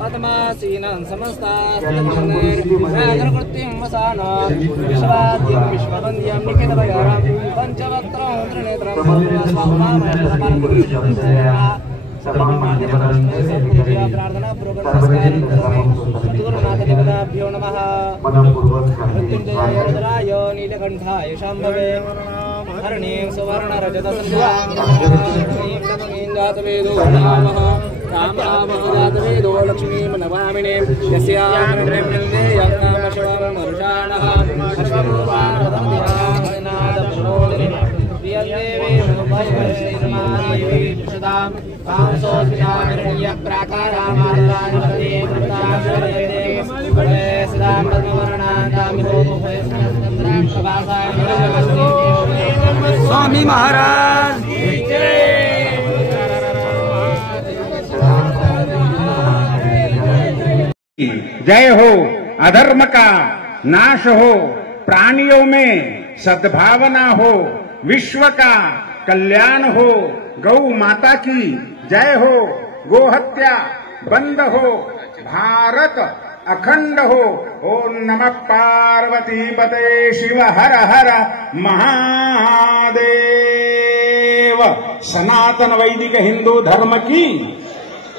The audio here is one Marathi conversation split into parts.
पद्मासीनं समस्तास्तकृत्यं वसानं विश्वाद्यं विश्ववन्द्यं निखिलभयरं पंचवक्त्रं त्रिनेत्रं प्रार्थना सद्गुरुनाथदेवताभ्यो नमः। मृत्युंजयाय रुद्राय नीलकंठाय शाम्भवे हरणीं सुवर्णरजतसंध्यावेदो नमः। रामावजातवेदो लक्ष्मीं नमामिने यस्यां शिवमरुषाणः अश्वपूर्वारदम्यानादप्रणोदिने प्रियदेवे मुभयवैष्णमादेवी सदां कांसोऽस्यामिरणीयप्राकारामार्तानिषदे कृताशरेदे वडे सदां स्वामी महाराज जय हो, अधर्म का नाश हो, प्राणियों में सद्भावना हो, विश्व का कल्याण हो, गौ माता की जय हो, गोहत्या बंद हो, भारत अखंड हो। ओम नमः पार्वती पते शिव हर हर महादेव। सनातन वैदिक हिंदू धर्म की,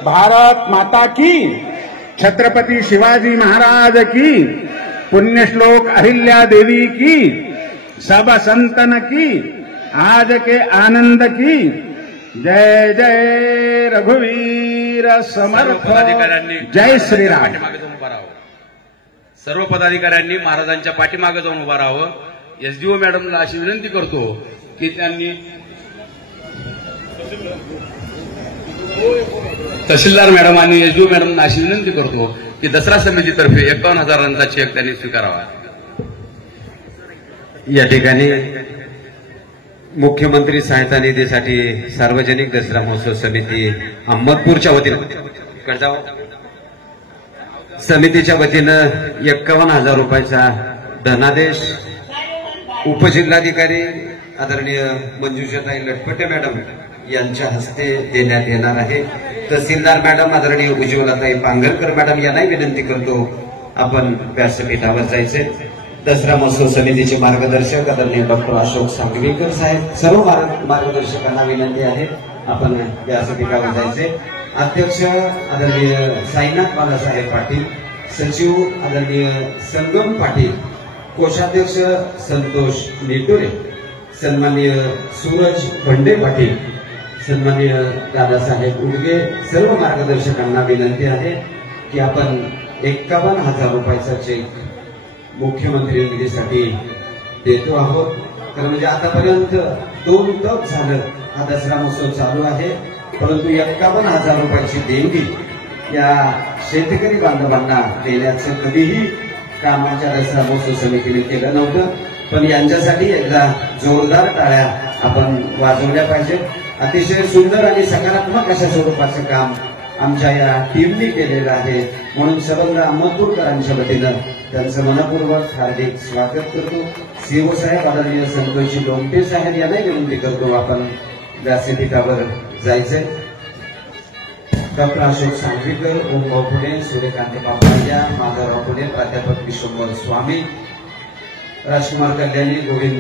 भारत माता की, छत्रपति शिवाजी महाराज की, पुण्यश्लोक अहिल्या देवी की, सब संतन की, आज के आनंद की। जय जय रघुवीर समर्थ, जय श्रीराम। सर्व पदाधिकाऱ्यांनी महाराजांच्या पाठीमागे जाऊन उभा राहावं। एसडीओ मॅडमला अशी विनंती करतो की त्यांनी, तहसीलदार मॅडम आणि एसडीओ मॅडमना अशी विनंती करतो की दसरा समितीतर्फे 51,000 चेक त्यांनी स्वीकारावा। या ठिकाणी मुख्यमंत्री सहायता निधीसाठी सार्वजनिक दसरा महोत्सव समिती अहमदपूरच्या वतीनं समितीच्या वतीनं 51,000 रुपयाचा धनादेश उपजिल्हाधिकारी आदरणीय मंजुषाताई लटपटे मॅडम यांच्या हस्ते देण्यात येणार आहे। तहसीलदार मॅडम आदरणीय उज्ज्वलाताई पांगरकर मॅडम यांनाही विनंती करतो आपण व्यासपीठावर जायचे। दसरा महोत्सव समितीचे मार्गदर्शक आदरणीय डॉक्टर अशोक सांगवीकर साहेब, सर्व मार्गदर्शकांना विनंती आहे आपण व्यासपीठावर जायचे। अध्यक्ष आदरणीय साईनाथ बालासाहेब पाटील, सचिव आदरणीय संगम पाटील, कोषाध्यक्ष संतोष निटोरे, सन्माननीय सूरज भंडे पाटील, सन्माननीय दादासाहेब उडगे, सर्व मार्गदर्शकांना विनंती आहे की आपण 51,000 रुपयाचा चेक मुख्यमंत्री निधीसाठी देतो आहोत। तर म्हणजे आतापर्यंत 2 तप झालं, हा दसरा महोत्सव चालू आहे, परंतु 51,000 रुपयाची देणगी या शेतकरी बांधवांना देण्याचं कधीही कामाच्या दसरा महोत्सव समितीने केलं नव्हतं। पण यांच्यासाठी एकदा जोरदार टाळ्या आपण वाजवल्या पाहिजेत। अतिशय सुंदर आणि सकारात्मक अशा स्वरूपाचं काम आमच्या या टीमने केलेलं आहे, म्हणून सबंध अहमदपूरकरांच्या वतीनं त्यांचं मनपूर्वक हार्दिक स्वागत करतो। सीओ साहेब आदरणीय संतोषजी लोमटे साहेब यांनाही विनंती करतो आपण व्यासपीठावर जायचंय। डॉक्टर अशोक सांगवीकर, ओमभाऊ पुणे, सूर्यकांत पापडिया, माधवराव पुणे, प्राध्यापक विश्वंभर स्वामी, राजकुमार कल्याणी, गोविंद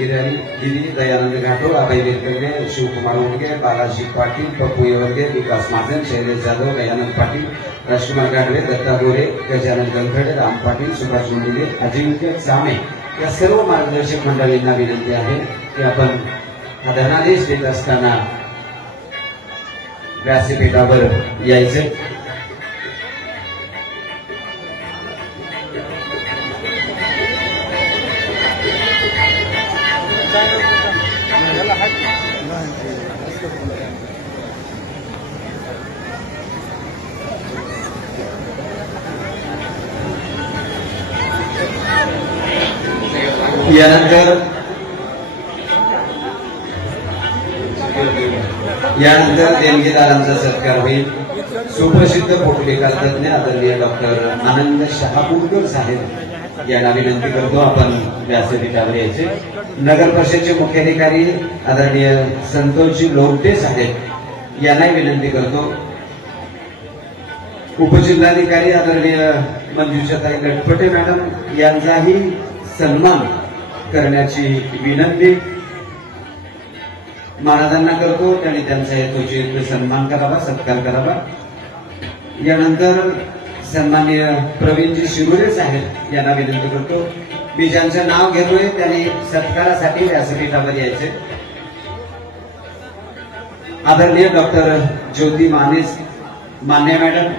गिरी, दयानंद घाटोळ, अभय विरकंगे, शिवकुमार उडगे, बालाजी पाटील, पप्पू येवरगे, विकास महाजन, शैलेश जाधव, दयानंद पाटील, राजकुमार गाडवे, दत्ता गोरे, गजानन गंगखडे, राम पाटील, सुभाष मुंडे, अजिंक्य सामे या सर्व मार्गदर्शक मंडळींना विनंती आहे की आपण हा धनादेश देत असताना व्यासपीठावर यायचे। यानंतर यानंतर देणगीदारांचा सत्कार होईल. सुप्रसिद्ध पोटविकार तज्ञ आदरणीय डॉक्टर आनंद शहापूरकर साहेब यांना विनंती करतो आपण व्यासपीठावर यायचे. नगर परिषदेचे मुख्याधिकारी आदरणीय संतोषजी लोमटे साहेब यांनाही विनंती करतो. उपजिल्हाधिकारी आदरणीय मंजुषाताई लटपटे मॅडम यांचाही सन्मान करण्याची विनंती महाराजांना करतो. त्यांनी त्यांचा यथोचित सन्मान करावा, सत्कार करावा. यानंतर सन्माननीय प्रवीणजी शिरोडे साहेब यांना विनंती करतो. मी ज्यांचं नाव घेतोय त्यांनी सत्कारासाठी व्यासपीठावर यायचे. आदरणीय डॉक्टर ज्योती माने मॅडम,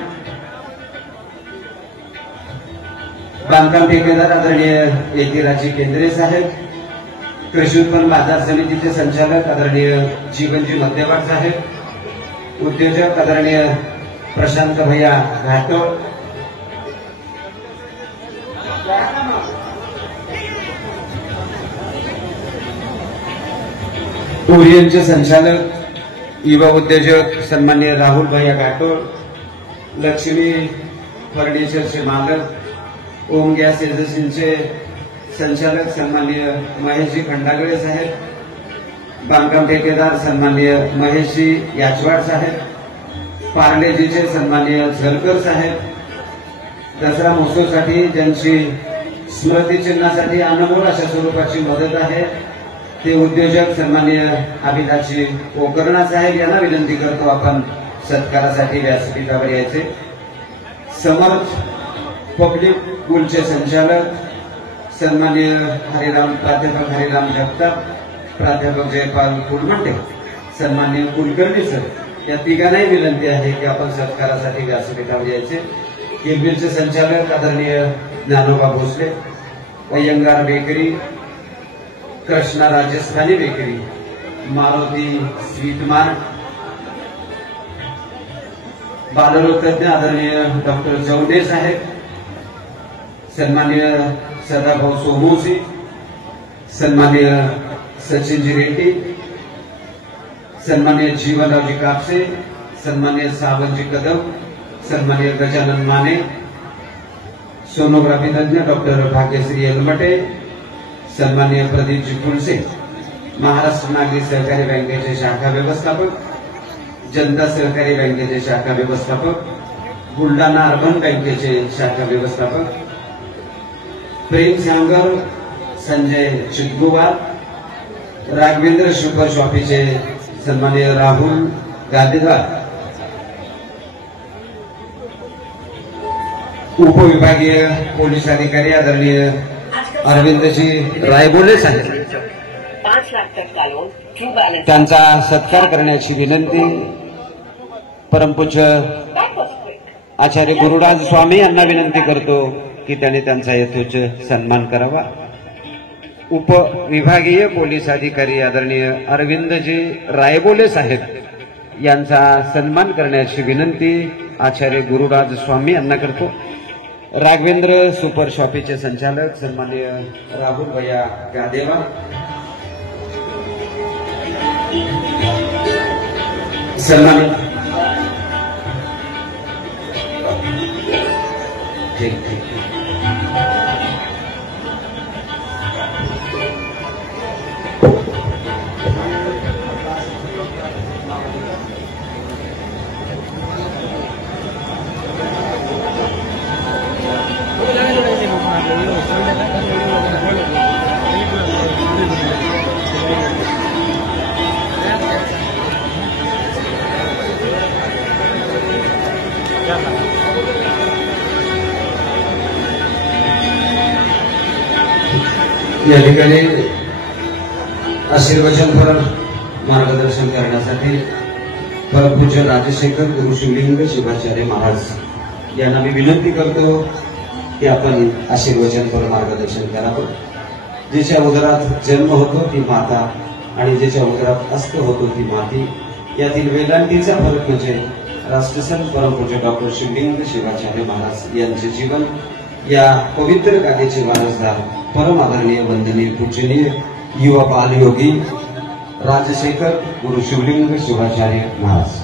बांधकाम ठेकेदार आदरणीय एकराजी केंद्रे साहेब, कृषी उत्पन्न बाजार समितीचे संचालक आदरणीय जीवनजी मध्यवाड साहेब, उद्योजक आदरणीय प्रशांत भैया घाटोळ, ओरियनचे संचालक युवा उद्योजक सन्माननीय राहुल भैया घाटोळ, लक्ष्मी फर्निचरचे मालक, ओम गॅस एजन्सीचे संचालक सन्माननीय महेशजी खंडागळे साहेब, बांधकाम ठेकेदार सन्माननीय महेशजी याचवाड साहेब, पार्लेजीचे सन्माननीय झलकर साहेब, दसरा महोत्सवासाठी ज्यांची स्मृतिचिन्हासाठी अनमोल अशा स्वरूपाची मदत आहे ते उद्योजक सन्माननीय अभिलाषजी ओकर्णा साहेब यांना विनंती करतो आपण सत्कारासाठी व्यासपीठावर यायचे. समर्थ पब्लिक स्कूलचे संचालक सन्माननीय प्राध्यापक हरिराम जगताप, प्राध्यापक जयपाल फुलमंडे, सन्माननीय कुलकर्णी सर, या तिघांनाही विनंती आहे की आपण सत्कारासाठी व्यासपीठावर यायचे. केबीलचे संचालक आदरणीय Gyanoba Bhosale, Iyengar bakery, Krishna Rajasthani bakery, Maruti sweet mart, बालरोग तज्ञ आदरणीय डॉक्टर चौंडे साहेब, सन्माननीय सदाभाऊ सोमोसी, सन्माननीय सचिनजी रेड्डी, सन्माननीय जीवनरावजी कापसे, सन्माननीय सावंतजी कदम, सन्माननीय गजानन माने, सोनोग्राफी तज्ञ डॉक्टर भाग्यश्री अलमटे, सन्माननीय प्रदीपजी फुलसे, महाराष्ट्र नागरी सहकारी बँकेचे शाखा व्यवस्थापक, जनता सहकारी बँकेचे शाखा व्यवस्थापक, बुलढाणा अर्बन बँकेचे शाखा व्यवस्थापक, प्रेम सांगर, संजय चितगुवार, राघवेंद्र शुगर शॉपीचे सन्माननीय राहुल गादेदार, उपविभागीय पोलीस अधिकारी आदरणीय अरविंदजी रायबोले साहेब, 5 लाख तक का लोन ट्रू बैलेंस त्यांचा सत्कार करण्याची विनंती. परमपूज्य आचार्य गुरुराज स्वामी यांना विनंती करतो की त्यांनी त्यांचा यथोचित सन्मान करावा. उपविभागीय पोलीस अधिकारी आदरणीय अरविंदजी रायबोले साहेब यांचा सन्मान करण्याची विनंती आचार्य गुरुराज स्वामी यांना करतो. राघवेंद्र सुपर शॉपीचे संचालक सन्माननीय राहुल भैया गादेवा, सन्मानित ठीक या ठिकाणी आशीर्वचनपर मार्गदर्शन करण्यासाठी परमपूज्य राजशेखर गुरु शिवलिंग शिवाचार्य महाराज यांना मी विनंती करतो की आपण आशीर्वचनपर मार्गदर्शन करावं. जिच्या उदरात जन्म होतो ती माता आणि जिच्या उदरात अस्त होतो ती माती, यातील वेदांतीचा फरक म्हणजे राष्ट्रसंत परमपूज्य डॉक्टर शिवलिंग शिवाचार्य महाराज यांचे जीवन या पवित्र गाथेचे वारसदार परम आदरणीय वंदनीय पूजनीय युवा बालयोगी राजशेखर गुरु शिवलिंग शिवाचार्य महाराज.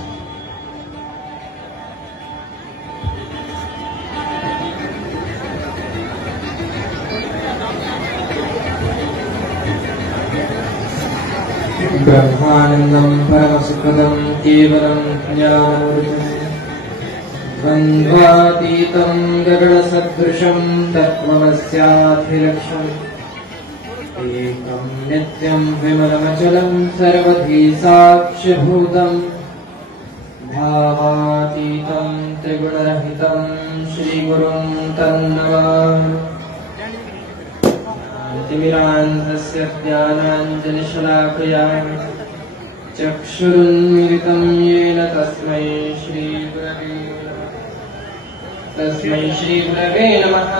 ब्रह्मानन्दं परमसुखदं केवलं ज्ञानमूर्तिं द्वन्द्वातीतं गगनसदृशं तत्त्वमस्याधिलक्ष्यम् एकं नित्यं विमलमचलं सर्वधी साक्ष्यभूतं भावातीतं त्रिगुणरहितं श्रीगुरुं तन्नमामि. तिमिरान्धस्य ज्ञानाञ्जलिशलाकया चक्षुरुन्मिलितं येन तस्मै श्रीगुरवे नमः.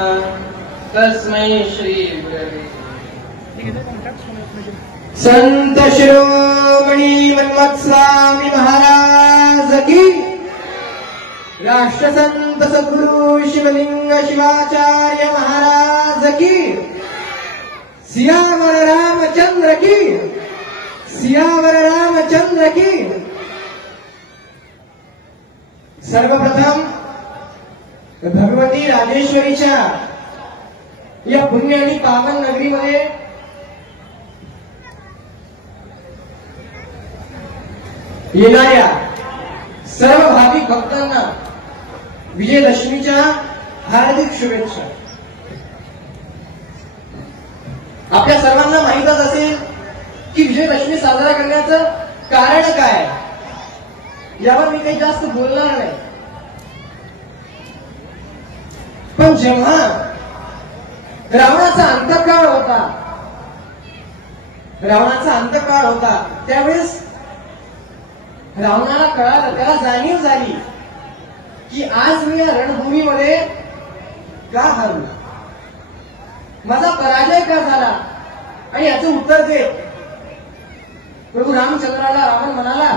तस्मै श्रीगुरवे. संत शिरोमणी मन्मथस्वामी महाराज की, राष्ट्रसंत सद्गुरु शिवलिंग शिवाचार्य महाराज की, सियावर रामचंद्र की, सियावर रामचंद्र की. सर्वप्रथम भगवती राजेश्वरीच्या या पुण्य आणि पावन नगरीमध्ये येणाऱ्या सर्व भाविक भक्तांना विजयदशमीच्या हार्दिक शुभेच्छा. आपल्या सर्वांना माहीतच असेल की विजयदशमी साजरा करण्याचं कारण काय, यावर मी काही जास्त बोलणार नाही. पण जेव्हा रावणाचा अंतकाळ होता त्यावेळेस रावणाला कळालं, त्याला जाणीव झाली की आज मी या रणभूमीमध्ये का हरलो, माझा पराजय का झाला. आणि याचं उत्तर दे प्रभू रामचंद्राला रावण म्हणाला,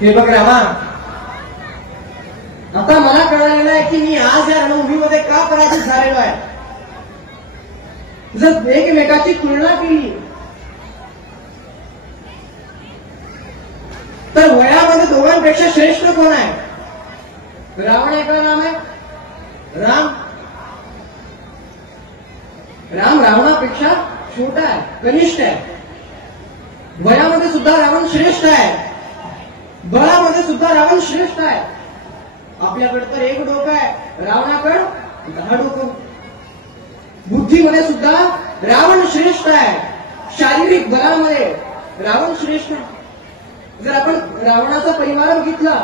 हे बघ रामा, आता मला कळालेलं आहे की मी आज या रणभूमीमध्ये का पराजित झालेलो आहे. जर एकमेकाची तुलना केली तर वयामध्ये दोघांपेक्षा श्रेष्ठ कोण आहे. रावण एका नाम आहे, राम रावणापेक्षा छोटा आहे, कनिष्ठ आहे. वयामध्ये सुद्धा रावण श्रेष्ठ आहे, बळामध्ये सुद्धा रावण श्रेष्ठ आहे. आपल्याकडे तर एक डोकं आहे, रावणाकडे 10 डोकं. बुद्धीमध्ये सुद्धा रावण श्रेष्ठ आहे, शारीरिक बलामध्ये रावण श्रेष्ठ आहे. जर आपण रावणाचा परिवार बघितला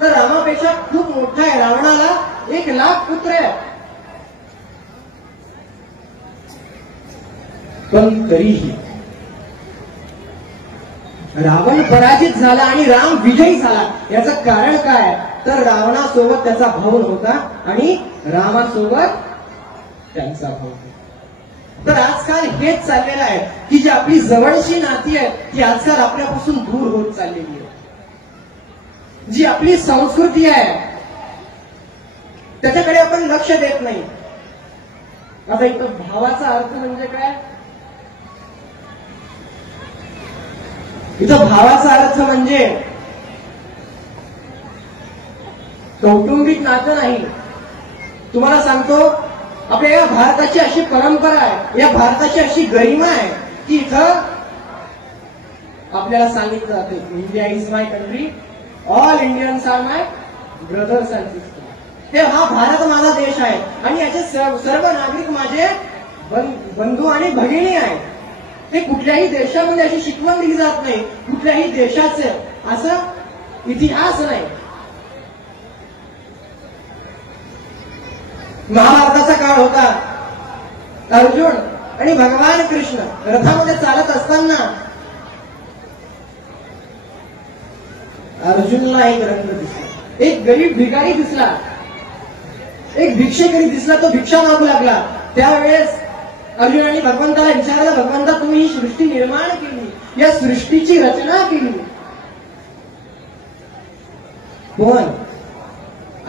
तर रामापेक्षा खूप मोठा आहे. रावणाला 1,00,000 पुत्र आहेत. पण तरीही रावण पराजित झाला आणि राम विजयी झाला. याचं कारण काय, तर रावणासोबत त्याचा भाऊ होता आणि रामासोबत त्यांचा भाऊ. तर आजकाल हेच चाललेलं आहे की जी आपली जवळची नाती आहेत ती आजकाल आपल्यापासून दूर होत चाललेली आहे. जी आपली संस्कृती आहे त्याच्याकडे आपण लक्ष देत नाही. आता इथं भावाचा अर्थ म्हणजे काय, इथं भावाचा अर्थ म्हणजे कौटुंबिक नातं नाही. तुम्हाला सांगतो, आपल्या या भारताची अशी परंपरा आहे, या भारताची अशी गरिमा आहे की इथं आपल्याला सांगितलं जातं, India is my country, all Indians are my brothers and sisters. हे हा भारत माझा देश आहे आणि याचे सर्व नागरिक माझे बंधू आणि भगिनी आहेत. हे कुठल्याही देशामध्ये अशी शिकवण दिली जात नाही, कुठल्याही देशाचे असं इतिहास नाही. महाभारताचा काळ होता. अर्जुन आणि भगवान कृष्ण रथामध्ये चालत असताना अर्जुनला एक रंग दिसला, एक गरीब भिकारी दिसला, एक भिक्षेकरी दिसला. तो भिक्षा मागू लागला. त्यावेळेस अर्जुनाने भगवंताला विचारलं, भगवंता तुम्ही ही सृष्टी निर्माण केली, या सृष्टीची रचना केली, पण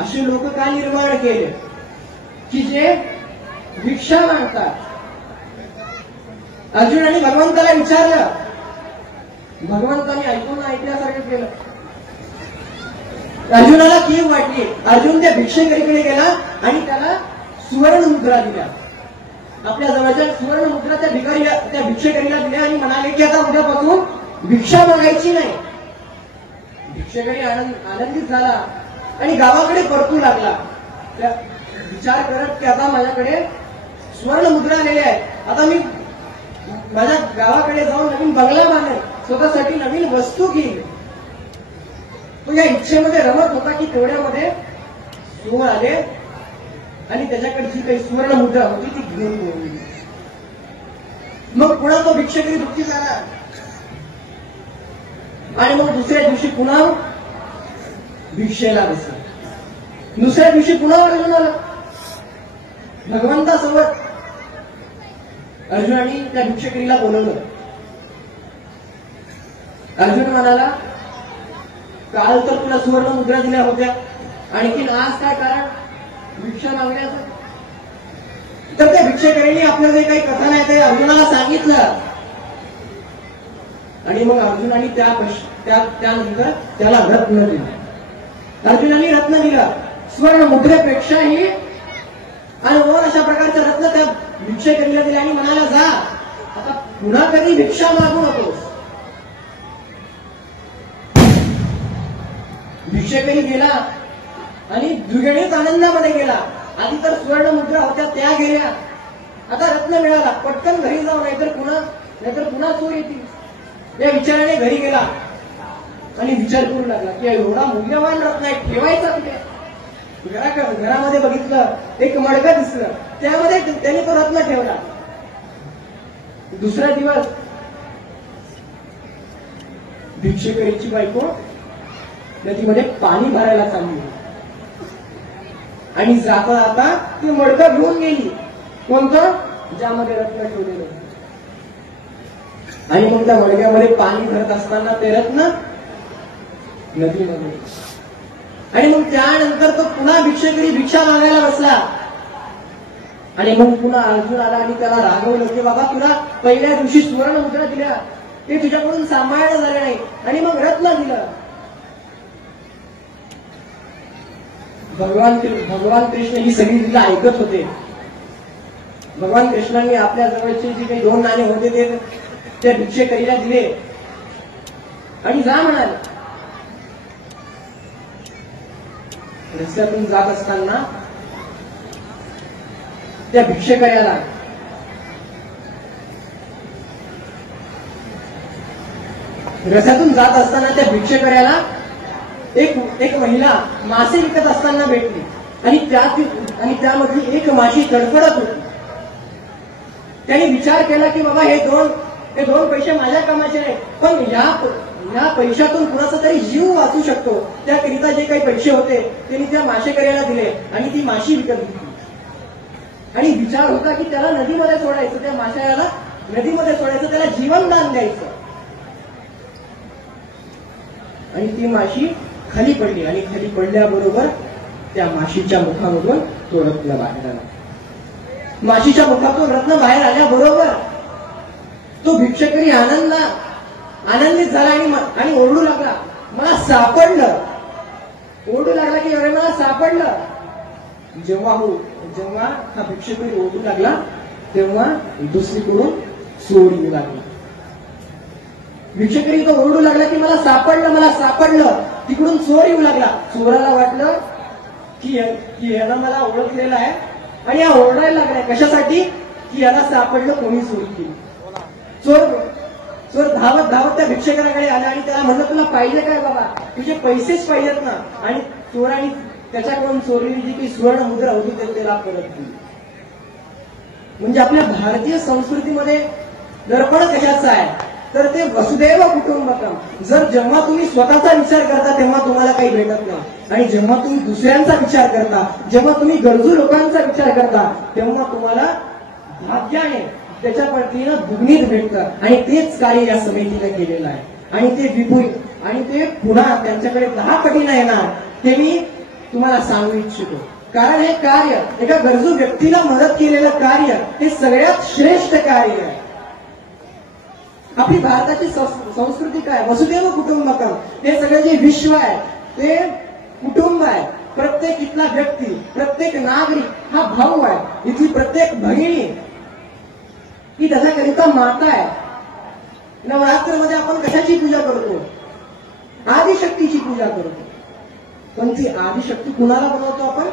असे लोक का निर्माण केले की जे भिक्षा मागतात. अर्जुनाने भगवंताला विचारलं, भगवंताने ऐकल्यासारखं केलं. अर्जुनाला कीव वाटली. अर्जुन त्या भिक्षेकरीकडे गेला आणि त्याला सुवर्ण मुद्रा दिल्या. आपल्या जवळच्या सुवर्ण मुद्रा त्या भिक्षेकरीला दिल्या आणि म्हणाले की आता उद्यापासून भिक्षा मागायची नाही. भिक्षेकरी आनंदित झाला आणि गावाकडे परतू लागला. विचार करत की आता माझ्याकडे सुवर्ण मुद्रा आलेल्या आहेत, आता मी माझ्या गावाकडे जाऊन नवीन बंगला बांधेन, स्वतःसाठी नवीन वस्तू घेईन. तो या इच्छेमध्ये रमत होता की तेवढ्यामध्ये चोर आले आणि त्याच्याकडची काही सुवर्ण मुद्रा होती ती घेऊन गेली. मग पुन्हा तो भिक्षेकरी दुःखी झाला आणि मग दुसऱ्या दिवशी पुन्हा भिक्षेला बसला. दुसऱ्या दिवशी पुन्हा अर्जुन आला भगवंतासोबत. अर्जुनाने त्या भिक्षेकरीला बोलवलं. अर्जुन म्हणाला, काल तर तुला सुवर्ण मुद्रा दिल्या होत्या, आणखीन आज काय कारण भिक्षा मागण्याचं? तर त्या भिक्षेकरीने आपलं जे काही कथन आहे ते अर्जुनाला सांगितलं आणि मग अर्जुनाने त्यानंतर त्याला रत्न दिलं. अर्जुनाने रत्न दिलं, सुवर्ण मुद्रेपेक्षाही अनमोल अशा प्रकारचं रत्न त्या भिक्षेकरीला दिलं आणि म्हणाला, जा आता पुन्हा कधी भिक्षा मागू नकोस. भिक्षेकरी गेला आणि द्विगुणित आनंदामध्ये गेला. आधी तर सुवर्ण मुद्रा होत्या त्या गेल्या, आता रत्न मिळाला, पटकन घरी जाऊ नाहीतर पुन्हा चोर येतील. या विचाराने घरी गेला आणि विचार करू लागला की एवढा मूल्यवान रत्न आहे, ठेवायचा कुठे? घरामध्ये बघितलं, एक मडकं दिसलं, त्यामध्ये त्याने तो रत्न ठेवला. दुसरा दिवस भिक्षेकरीची बायको नदीमध्ये पाणी भरायला चालली आणि जाता जाता ती मडकं घेऊन गेली. कोणतं? ज्यामध्ये रत्न ठेवलेलं. आणि मग त्या मडक्यामध्ये पाणी भरत असताना ते रत्न नदीमध्ये. आणि मग त्यानंतर तो पुन्हा भिक्षेकरी भिक्षा मागायला बसला आणि मग पुन्हा अर्जुन आला आणि त्याला रागवलं की बाबा, तुला पहिल्या दिवशी सुवर्ण मुद्रा दिल्या, ते तुझ्याकडून सांभाळणं झालं नाही आणि मग रत्न दिलं. भगवान कृष्ण ही सगळी लीला ऐकत होते. भगवान कृष्णांनी आपल्या जवळचे जे काही 2 नाणे होते ते त्या भिक्षेकरीला दिले आणि जा म्हणाले. रस्त्यातून जात असताना त्या भिक्षेकऱ्याला त्या भिक्षेकऱ्याला एक महिला मासे विकत असताना भेटली आणि त्यामधली एक माशी तडफडत होती. त्याने विचार केला की बाबा हे दोन पैसे माझ्या कामाचे नाही, पण या पैशातून कुणाचा तरी जीव वाचू शकतो. त्याकरिता जे काही पैसे होते त्यांनी त्या मासेकऱ्याला दिले आणि ती माशी विकत घेतली. आणि विचार होता की त्याला नदीमध्ये सोडायचं, त्या माशाला नदीमध्ये सोडायचं, त्याला जीवनदान द्यायचं. आणि ती माशी खाली पडली आणि खाली पडल्याबरोबर त्या माशीच्या मुखामधून तो रत्न बाहेर आला. माशीच्या मुखातून रत्न बाहेर आल्याबरोबर तो भिक्षेकरी आनंदित झाला आणि ओरडू लागला, मला सापडलं. ओरडू लागला की अरे मला सापडलं. जेव्हा हा भिक्षेकरी ओरडू लागला तेव्हा दुसरीकडून चोर येऊ लागला. भिक्षेकरी तो ओरडू लागला की मला सापडलं. तिकडून चोर येऊ लागला. चोराला वाटलं की यानं मला ओळखलेला आहे आणि हा ओरडायला लागलाय. कशासाठी? की याला सापडलं, कोणी चोरी केली. चोर धावत त्या भिक्षेकराकडे आला आणि त्याला म्हणलं, तुला पाहिजे काय बाबा? तुझे पैसेच पाहिजेत ना? आणि चोराने त्याच्याकडून चोरलेली जी काही सुवर्ण मुद्रा होती त्याला परत दिली. म्हणजे आपल्या भारतीय संस्कृतीमध्ये दर्पण कशाचं आहे तर ते वसुदैव कुटुंबकम. जेव्हा तुम्ही स्वतःचा विचार करता तेव्हा तुम्हाला काही भेटत नाही, आणि जेव्हा तुम्ही दुसऱ्यांचा विचार करता, जेव्हा तुम्ही गरजू लोकांचा विचार करता, तेव्हा तुम्हाला भाग्याने त्याच्या पद्धतीनं दुग्नीत भेटतं. आणि तेच कार्य या समितीने केलेलं आहे. आणि ते विपुल आणि ते पुन्हा त्यांच्याकडे 10 पटीने येणार ते मी तुम्हाला सांगू इच्छितो. कारण हे कार्य एका गरजू व्यक्तीला मदत केलेलं कार्य हे सगळ्यात श्रेष्ठ कार्य आहे. आपली भारताची संस्कृती काय, वसुदैव कुटुंबकम, हे सगळे जे विश्व आहे ते कुटुंब आहे. प्रत्येक इथला व्यक्ती, प्रत्येक नागरिक हा भाऊ आहे. इथली प्रत्येक बहिणी ही त्याच्याकरिता माता आहे. नवरात्रमध्ये आपण कशाची पूजा करतो? आदिशक्तीची पूजा करतो. पण ती आदिशक्ती कुणाला बनवतो आपण?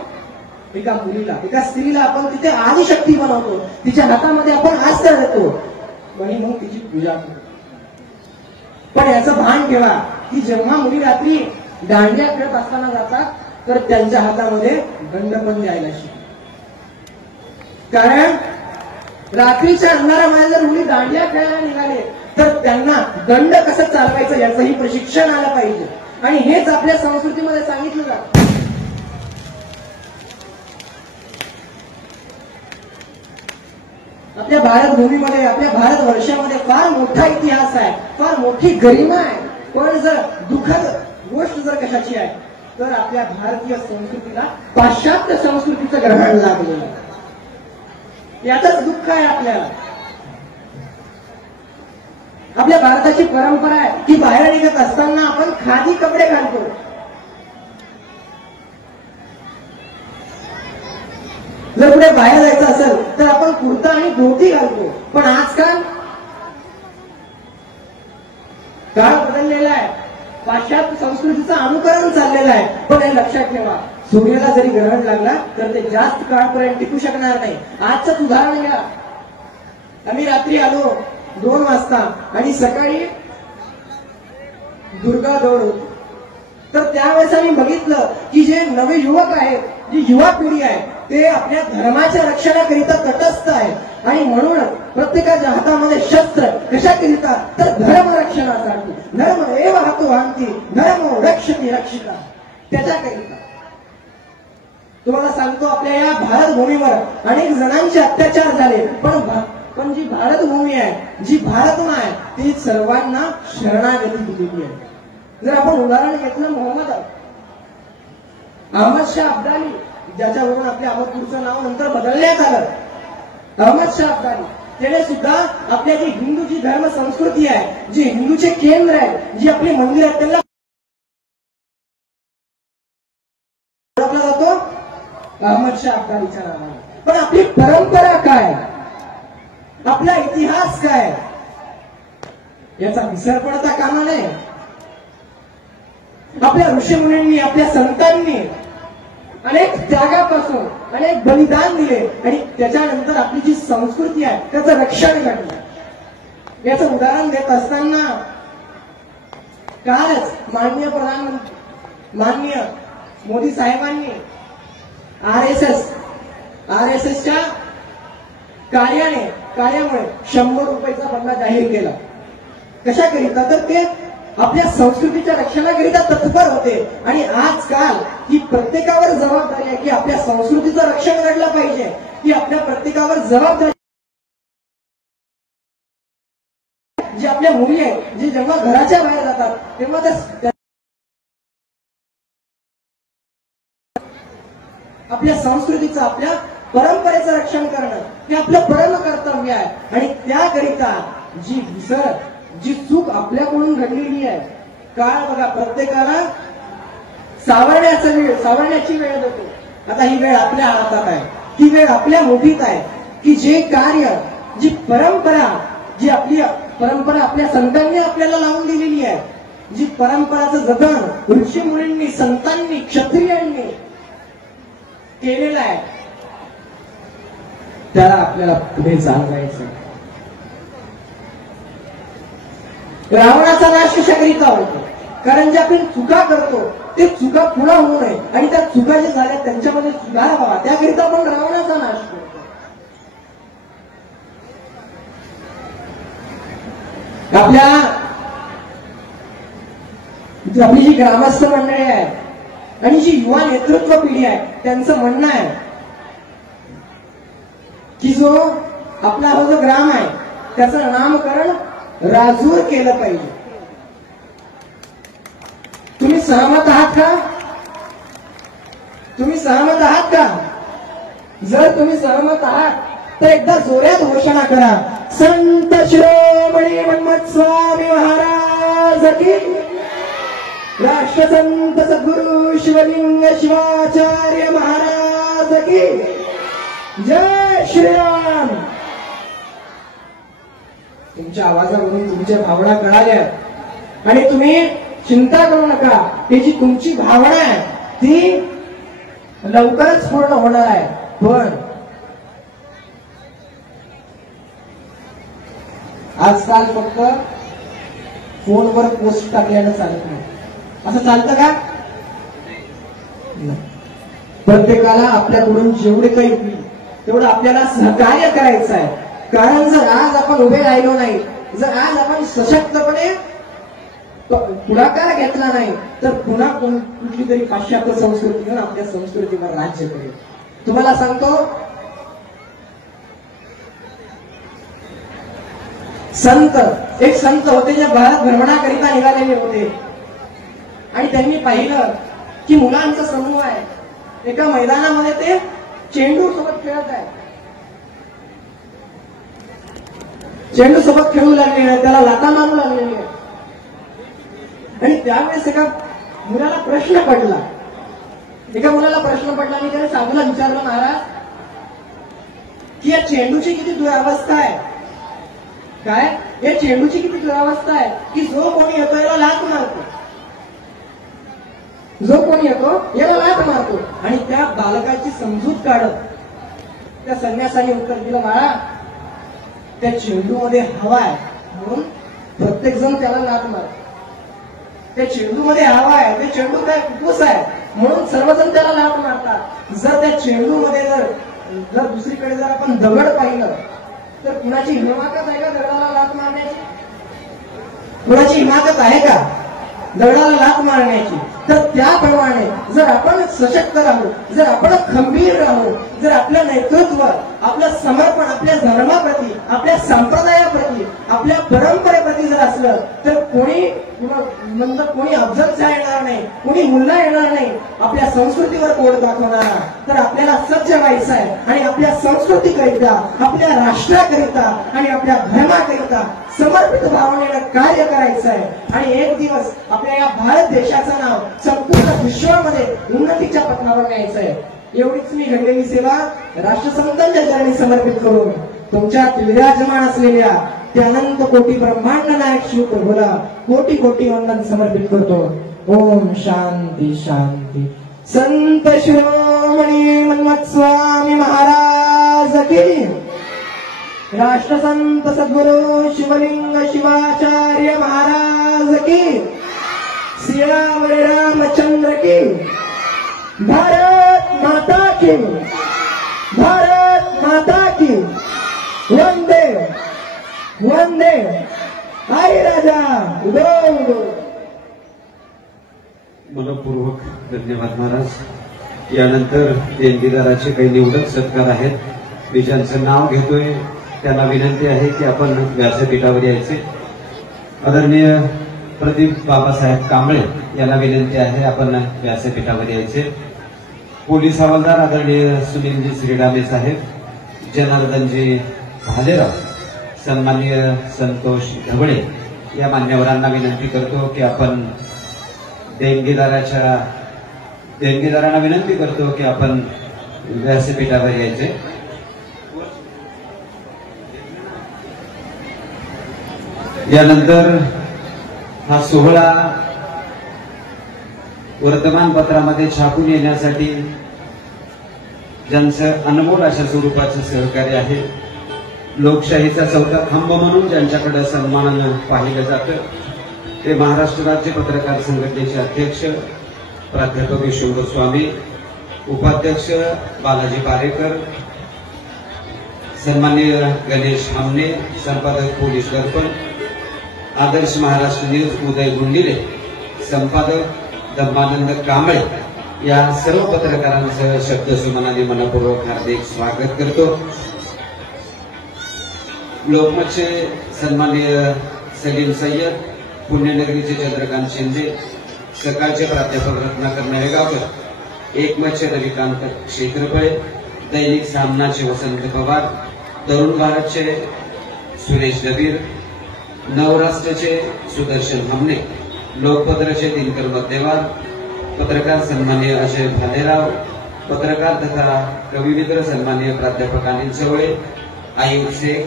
एका मुलीला, एका स्त्रीला आपण तिथे आदिशक्ती बनवतो. तिच्या हातामध्ये आपण अस्त्र देतो आणि मग तिची पूजा करतो. पण याचं भान ठेवा की जेव्हा मुली रात्री दांडिया खेळत असताना जातात तर त्यांच्या हातामध्ये दंड पण द्यायला शिकतात. कारण रात्रीच्या अंधारामध्ये जर मुली दांडिया खेळायला निघाले तर त्यांना दंड कसं चालवायचं याचंही प्रशिक्षण आलं पाहिजे. आणि हेच आपल्या संस्कृतीमध्ये सांगितलं जातं. आपल्या भारतभूमीमध्ये, आपल्या भारतवर्षामध्ये फार मोठा इतिहास आहे, फार मोठी गरिमा आहे. पण जर दुःखद गोष्ट जर कशाची आहे तर आपल्या भारतीय संस्कृतीला पाश्चात्य संस्कृतीचं ग्रहण लागलेलं आहे. याचंच दुःख आहे आपल्याला. आपल्या भारताची परंपरा आहे की बाहेर निघत असताना आपण खादी कपडे घालतो. जर कुठे बाहेर जायचं असेल तर आपण कुर्ता आणि धोती घालतो. पण आजकाल काळ बदललेला आहे, पाश्चात्य संस्कृतीचं अनुकरण चाललेलं आहे. पण हे लक्षात ठेवा, सूर्याला जरी ग्रहण लागला तर ते जास्त काळपर्यंत टिकू शकणार नाही. आजचं उदाहरण घ्या. आम्ही रात्री आलो 2 वाजता आणि सकाळी दुर्गा दौड होती. तर त्यावेळेस आम्ही बघितलं की जे नवे युवक आहेत, जी युवा पिढी आहे, ते आपल्या धर्माच्या रक्षणाकरिता तटस्थ आहे. आणि म्हणून प्रत्येकाच्या हातामध्ये शस्त्र कशाकरिता तर धर्म रक्षणासाठी. धर्म एव हातो हांती धर्म रक्षती रक्षिता, त्याच्याकरिता. तुम्हाला सांगतो, आपल्या या भारतभूमीवर अनेक जणांचे अत्याचार झाले. पण जी भारतभूमी आहे, जी भारतमा आहे, ती सर्वांना शरणागती दिलेली आहे. जर आपण उदाहरण घेतलं मोहम्मद अहमद शाह अब्दाली, ज्याच्यावरून आपल्या अहमदपूरचं नाव नंतर बदलण्यात आलं, अहमद शाह अब्दाली, त्याने सुद्धा आपल्या जी हिंदूची धर्म संस्कृती आहे, जी हिंदूचे केंद्र आहे, जी आपली मंदिर आहेत, त्यांना ओळखला जातो अहमद शाह अब्दालीच्या नावाने. पण आपली परंपरा काय, आपला इतिहास काय, याचा विसर पडता कामा नये. आपल्या ऋषीमुनींनी, आपल्या संतांनी अनेक त्यागापासून अनेक बलिदान दिले आणि त्याच्यानंतर आपली जी संस्कृती आहे त्याचं रक्षण घडलं. याचं उदाहरण देत असताना कालच माननीय प्रधानमंत्री, माननीय मोदी साहेबांनी आरएसएसच्या कार्यामुळे 100 रुपयाचा बंगला जाहीर केला. कशाकरिता तर ते आपल्या संस्कृतीच्या रक्षणाकरिता तत्पर होते. आणि आजकाल ही प्रत्येकावर जबाबदारी आहे की आपल्या संस्कृतीचं रक्षण घडलं पाहिजे, की आपल्या प्रत्येकावर जबाबदारी, जी आपल्या मुली आहेत, जे जेव्हा घराच्या बाहेर जातात तेव्हा त्या आपल्या संस्कृतीचं, आपल्या परंपरेचं रक्षण करणं हे आपलं परम कर्तव्य आहे. आणि त्याकरिता जी विसर, जी चूक आपल्याकडून घडलेली आहे, काळ बघा, प्रत्येकाला सावरण्याची वेळ देतो. आता ही वेळ आपल्या हातात आहे, ही वेळ आपल्या मुठीत आहे की जे कार्य, जी परंपरा, जी आपली परंपरा आपल्या संतांनी आपल्याला लावून दिलेली आहे, जी परंपराचं जतन ऋषी मुनींनी, संतांनी, क्षत्रियांनी केलेलं आहे, त्याला आपल्याला पुढे चालवायचं. रावणाचा नाश कशाकरिता होतो? कारण जे आपण चुका करतो ते चुका पुन्हा होऊ नये आणि त्या चुका जे झाल्या त्यांच्यामध्ये सुधार व्हावा, त्याकरिता आपण रावणाचा नाश करतो. आपली जी ग्रामस्थ मंडळी आहे आणि जी युवा नेतृत्व पिढी आहे, त्यांचं म्हणणं आहे की जो आपला हा जो ग्राम आहे त्याचं नामकरण राजूर केलं पाहिजे. तुम्ही सहमत आहात का? तुम्ही सहमत आहात का? जर तुम्ही सहमत आहात तर एकदा जोरात घोषणा करा, संत श्री शिरोमणी मन्मथ स्वामी महाराज की, राष्ट्रसंत सद्गुरु शिवलिंग शिवाचार्य महाराज की जय श्रीराम. तुमच्या आवाजावरून तुमच्या भावना कळाल्या आणि तुम्ही चिंता करू नका. ही जी तुमची भावना आहे ती लवकरच पूर्ण होणार आहे. पण आजकाल फक्त फोनवर पोस्ट टाकल्यानं चालत नाही. असं चालतं का? प्रत्येकाला आपल्याकडून जेवढे काही होईल तेवढं आपल्याला सहकार्य करायचं आहे. कारण जर आज आपण उभे राहिलो नाही, जर आज आपण सशक्तपणे पुढाकार घेतला नाही तर पुन्हा कुठली तरी पाश्चात्य संस्कृती आपल्या संस्कृतीवर राज्य करेल. तुम्हाला सांगतो, एक संत होते जे भारत भ्रमणाकरिता निघालेले होते आणि त्यांनी पाहिलं की मुलांचा समूह आहे. एका मैदानामध्ये ते चेंडू सोबत खेळत आहे. चेंडू सोबत खेळू लागले, त्याला लाथा मारू लागलेली आहे. आणि त्यावेळेस एका मुलाला प्रश्न पडला आणि त्याने साधूला विचारलं, महाराज की या चेंडूची किती दुरावस्था आहे. काय या चेंडूची किती दुरावस्था आहे की जो कोणी येतो याला लाथ मारतो, आणि त्या बालकाची समजूत काढत त्या संन्यासाने उत्तर दिलं, बाळा त्या चेंडूमध्ये हवा आहे म्हणून प्रत्येक जण त्याला लाथ मारतो. त्या चेंडूमध्ये हवा आहे, ते चेंडू काय फुफ्फुस आहे म्हणून सर्वजण त्याला लाथ मारतात. जर त्या चेंडूमध्ये जर दुसरीकडे जर आपण दगड पाहिलं तर कुणाची हिमाकत आहे का दगडाला लाथ मारण्याची? कुणाची हिमाकत आहे का दगडाला लाथ मारण्याची? तर त्याप्रमाणे जर आपण सशक्त राहू, जर आपण खंबीर राहू, जर आपलं नेतृत्व, आपलं समर्पण आपल्या धर्माप्रती, आपल्या संप्रदायाप्रती, आपल्या परंपरेप्रती जर असलं तर कोणी अफजलशाह येणार नाही, कोणी मुल्ला येणार नाही आपल्या संस्कृतीवर बोट दाखवणारा. तर आपल्याला सज्ज व्हायचं आहे आणि आपल्या संस्कृतीकरिता, आपल्या राष्ट्राकरिता आणि आपल्या धर्माकरिता समर्पित भावनेनं कार्य करायचं आहे. आणि एक दिवस आपल्या या भारत देशाचं नाव संपूर्ण विश्वामध्ये उन्नतीच्या पथावर न्यायचं आहे. एवढीच मी घडलेली सेवा राष्ट्रसंतांच्या चरणी समर्पित करून तुमच्यात विराजमान असलेल्या त्यानंत कोटी ब्रह्मांड नायक शिव प्रभूला कोटी कोटी वंदन समर्पित करतो. ओम शांती शांती. संत शिरोमणी मन्मथ स्वामी महाराज की, राष्ट्रसंत सद्गुरु शिवलिंग शिवाचार्य महाराज की, सियावर रामचंद्र की, भारत माता की, भारत माता की. वंदे वंदे. आई राजा उदो उदो. मनपूर्वक धन्यवाद महाराज. यानंतर देणगीदाराचे काही निवडक सत्कार आहेत. मी ज्यांचं नाव घेतोय त्यांना विनंती आहे की आपण व्यासपीठावर यायचे. आदरणीय प्रदीप बाबासाहेब कांबळे यांना विनंती आहे आपण व्यासपीठावर यायचे. पोलीस हवालदार आदरणीय सुनीलजी श्रीडामे साहेब, जनार्दनजी भालेराव, सन्माननीय संतोष ढवळे या मान्यवरांना विनंती करतो की आपण देणगीदारांना विनंती करतो की आपण व्यासपीठावर यायचे. यानंतर हा सोहळा वर्तमानपत्रामध्ये छापून येण्यासाठी ज्यांचं अनमोल अशा स्वरूपाचं सहकार्य आहे, लोकशाहीचा चौथा खांब म्हणून ज्यांच्याकडे सन्मानानं पाहिलं जातं ते महाराष्ट्र राज्य पत्रकार संघटनेचे अध्यक्ष प्राध्यापक यशवंत स्वामी, उपाध्यक्ष बालाजी पारेकर, सन्माननीय गणेश हामने, संपादक पोलीस दर्पण, आदर्श महाराष्ट्र न्यूज उदय गुंडिले, संपादक धम्मानंद कांबळे या सर्व पत्रकारांचं शब्दसुमनाने मनपूर्वक हार्दिक स्वागत करतो. लोकमतचे सन्माननीय सलीम सय्यद, पुण्यनगरीचे चंद्रकांत शिंदे, सकाळचे प्राध्यापक रत्नाकर नळेगावकर, एकमतचे रविकांत क्षेत्रफळे, दैनिक सामनाचे वसंत पवार, तरुण भारतचे सुरेश दबीर, नवराष्ट्राचे सुदर्शन हमने, लोकपत्राचे दिनकर मध्यवार, पत्रकार सन्माननीय अजय भालेराव, पत्रकार तथा कविमित्र सन्माननीय प्राध्यापक अनिल चवळे, आयुब शेख,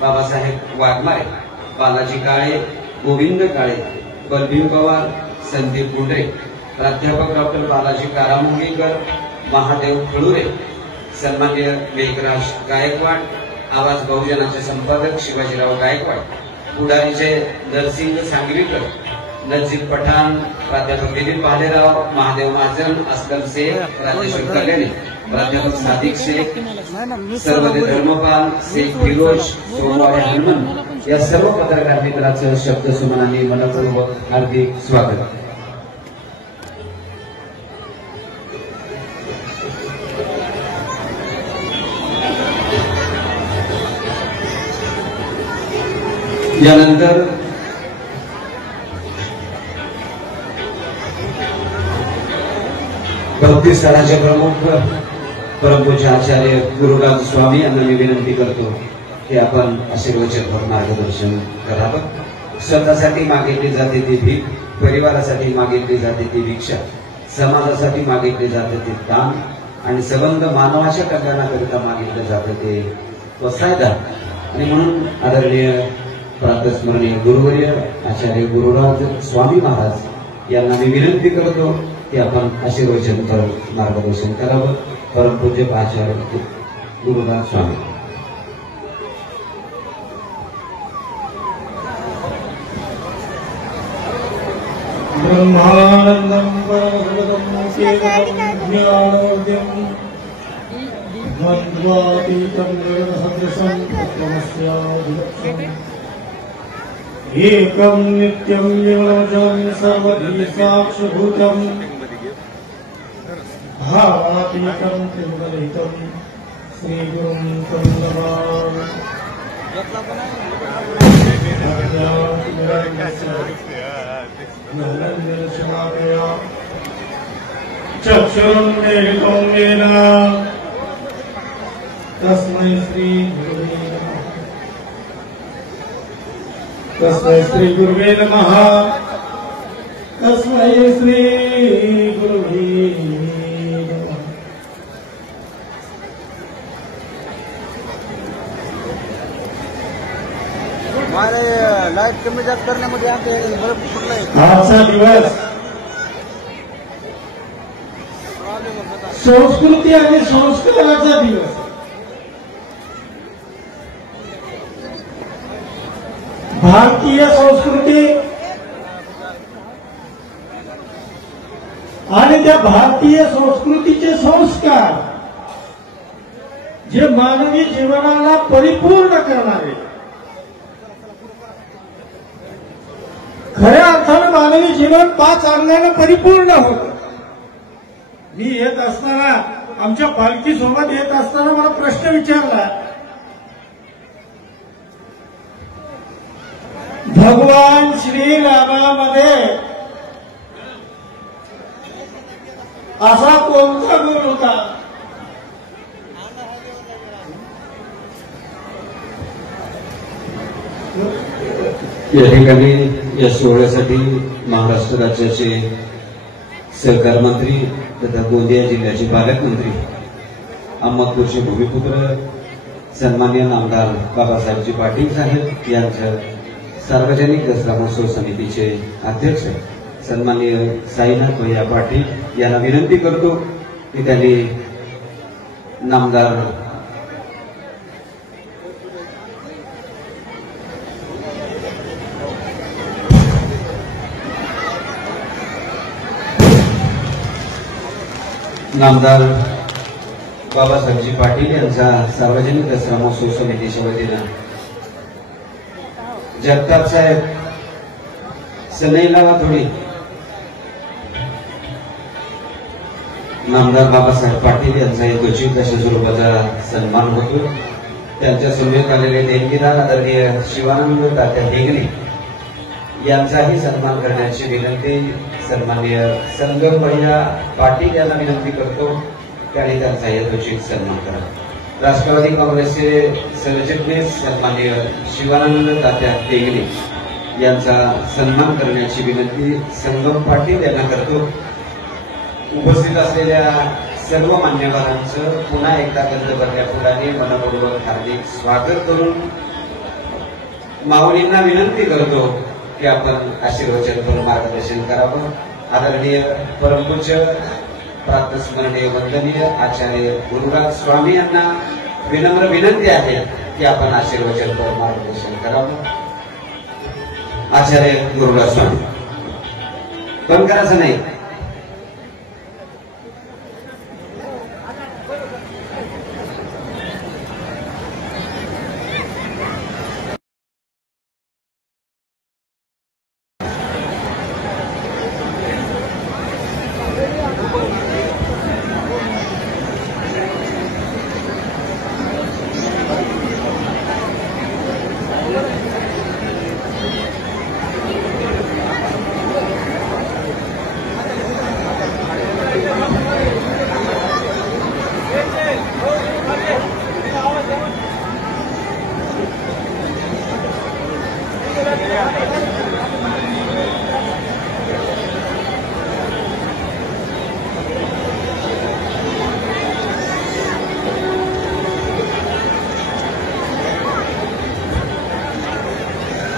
बाबासाहेब वाघमारे, बालाजी काळे, गोविंद काळे, बलबीर पवार, संदीप गुंडरे, प्राध्यापक डॉक्टर बालाजी कारामुंगीकर, महादेव खळुरे, सन्माननीय मेघराज गायकवाड, आवाज बहुजनाचे संपादक शिवाजीराव गायकवाड, पुढारीचे नरसिंग सांगवीकर, नजीब पठाण, प्राध्यापक दिलीप भालेराव, महादेव महाजन, अस्कर शेख, राजेश्वर कल्याणी, प्राध्यापक सादिक शेख, सर्वदे धर्मपाल, शेख फिरोज, सोमवार हनुमन या सर्व पत्रकार मित्रांचं शब्दसुमनाने मनपूर्वक हार्दिक स्वागत. यानंतर भक्ती स्थळाचे प्रमुख परमपूज्य आचार्य गुरुराज स्वामी यांना मी विनंती करतो की आपण आशीर्वचन मार्गदर्शन करावं. स्वतःसाठी मागितली जाते ती भीक, परिवारासाठी मागितली जाते ती भिक्षा, समाजासाठी मागितले जाते ते दान आणि संबंध मानवाच्या कल्याणाकरिता मागितलं जातं ते वसायदान. आणि म्हणून आदरणीय प्रातस्मरणीय गुरुवर्य आचार्य गुरुराज स्वामी महाराज यांना मी विनंती करतो की आपण आशीर्वचन करून मार्गदर्शन करावं. परमपूज्य आचार्य गुरुराज स्वामी. ब्रह्मानंदं परमगुरुं केवलं ज्ञानोदयं द्वन्द्वातीतं गगनसदृशं तत्त्वमस्यादिलक्ष्यम् एकं नित्यं निर्मलं सर्वधी साक्षिभूतं भावातीतं त्रिगुणरहितं श्रीगुरुं तं नमामि. चक्षुरुन्मीलितं येन तस्मै श्री गुरुवे नमः. तस्मै श्री गुरुवे नमः. हमारे लाईट कमी जास्त करण्यामध्ये आमचे बरं कुठलं आहे. आजचा दिवस संस्कृती आणि संस्काराचा दिवस. भारतीय संस्कृती आणि त्या भारतीय संस्कृतीचे संस्कार जे मानवी जीवनाला परिपूर्ण करणारे, खऱ्या अर्थानं मानवी जीवन 5 अंगानं परिपूर्ण होतं. मी येत असताना, आमच्या पालखी सोबत येत असताना मला प्रश्न विचारला, भगवान श्रीरामामध्ये असा कोणता गुण होता? या ठिकाणी या सोहळ्यासाठी महाराष्ट्र राज्याचे सहकार मंत्री तथा गोंदिया जिल्ह्याचे पालकमंत्री, अहमदपूरचे भूमिपुत्र सन्माननीय नामदार बाबासाहेबजी पाटील साहेब यांच्या सार्वजनिक दसरा महोत्सव समितीचे अध्यक्ष सन्माननीय साईनाथ भैया पाटील यांना विनंती करतो की त्यांनी नामदार बाबासाहेबजी पाटील यांचा सार्वजनिक दसरा महोत्सव समितीच्या वतीनं जगताप साहेब सनई लावा थोडी. नामदार बाबासाहेब पाटील यांचा यथोचित अशा स्वरूपाचा सन्मान होतो. त्यांच्या समवेत आलेले देणगीदार आदरणीय शिवानंद तात्या हेगणे यांचाही सन्मान करण्याची विनंती सन्माननीय संगम भैया पाटील यांना विनंती करतो त्यांनी त्यांचा यथोचित सन्मान करा. राष्ट्रवादी काँग्रेसचे सरचिटणीस सन्माननीय शिवानंद तात्या हेगणे यांचा सन्मान करण्याची विनंती संगम पाटील यांना करतो. उपस्थित असलेल्या सर्व मान्यवरांचं पुन्हा एकदा गंधभरल्या फुलाने मनपूर्वक हार्दिक स्वागत करून माऊलींना विनंती करतो की आपण आशीर्वचनपर मार्गदर्शन करावं. आदरणीय परमपूज्य प्रातस्मरणीय वंदनीय आचार्य गुरुराज स्वामी यांना विनम्र विनंती आहे की आपण आशीर्वचनपर मार्गदर्शन करावं. आचार्य गुरुराज स्वामी. बंद करायचं नाही.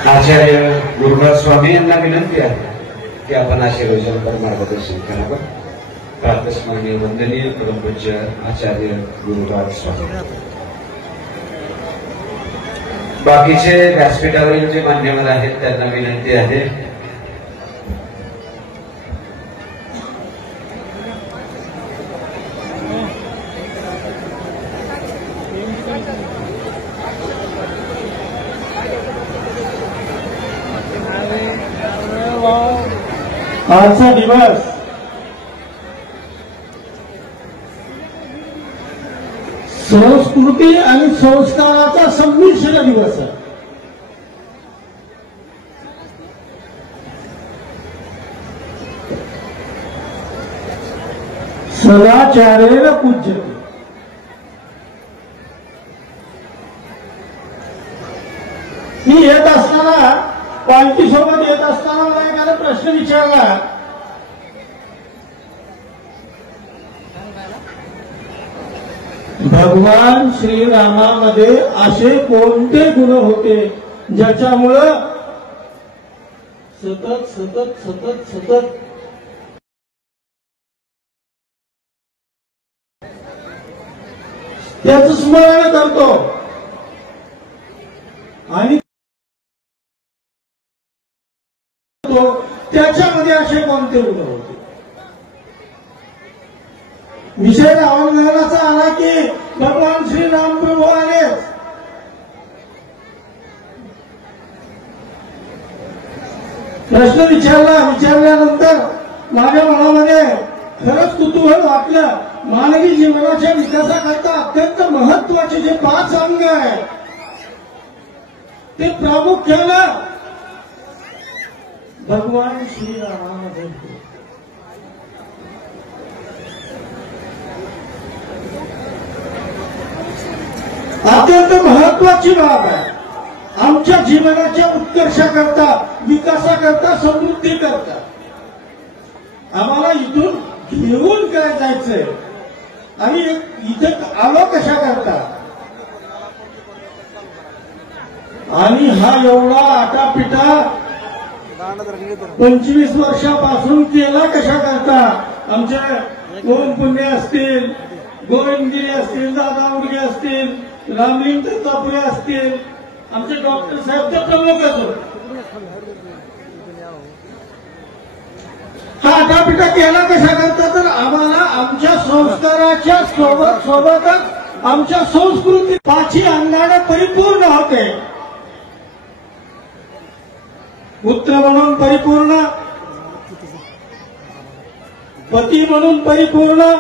आचार्य गुरुराज स्वामी यांना विनंती आहे की आपण आशीर्वचनपर मार्गदर्शन करावं. प्रातस्मरणीय वंदनीय परमपूज्य आचार्य गुरुराज स्वामी. बाकीचे व्यासपीठावरील जे मान्यवर आहेत त्यांना विनंती आहे आजचा दिवस संस्कृती आणि संस्काराचा संमिश्र दिवस आहे. सदाचारेण पूज्यते. मी येत असताना पालखी सोबत येत असताना मला एखादा प्रश्न विचारला, भगवान श्रीरामामध्ये असे कोणते गुण होते ज्याच्यामुळं सतत सतत सतत सतत त्याचं स्मरण करतो आणि त्याच्यामध्ये असे कोणते गुण होते. विषय रावणदहनाचा आला की भगवान श्रीराम प्रभू आले. प्रश्न विचारल्यानंतर माझ्या मनामध्ये खरंच कुतूहल वाटलं. मानवी जीवनाच्या विकासाकरता अत्यंत महत्वाचे जे 5 अंग आहे ते प्रामुख्यानं भगवान श्रीरामामध्ये अत्यंत महत्वाची बाब आहे. आमच्या जीवनाच्या उत्कर्षाकरता, विकासाकरता, समृद्धीकरता आम्हाला इथून घेऊन काय जायचंय आणि इथे आलो कशा करता आणि हा एवढा आटापिटा 25 वर्षापासून केला कशा करता. आमचे ओम पुण्य असतील, गोविंदगिरी असतील, दादा उडगे असतील, रामलिंग दत्तापुरे असतील, आमचे डॉक्टर साहेब ते प्रमुखच होते. हा आटापिटा केला कशा करता तर आम्हाला आमच्या संस्काराच्या सोबतच आमच्या संस्कृती 5 अंगाने परिपूर्ण होते. पुत्र म्हणून परिपूर्ण, पती म्हणून परिपूर्ण,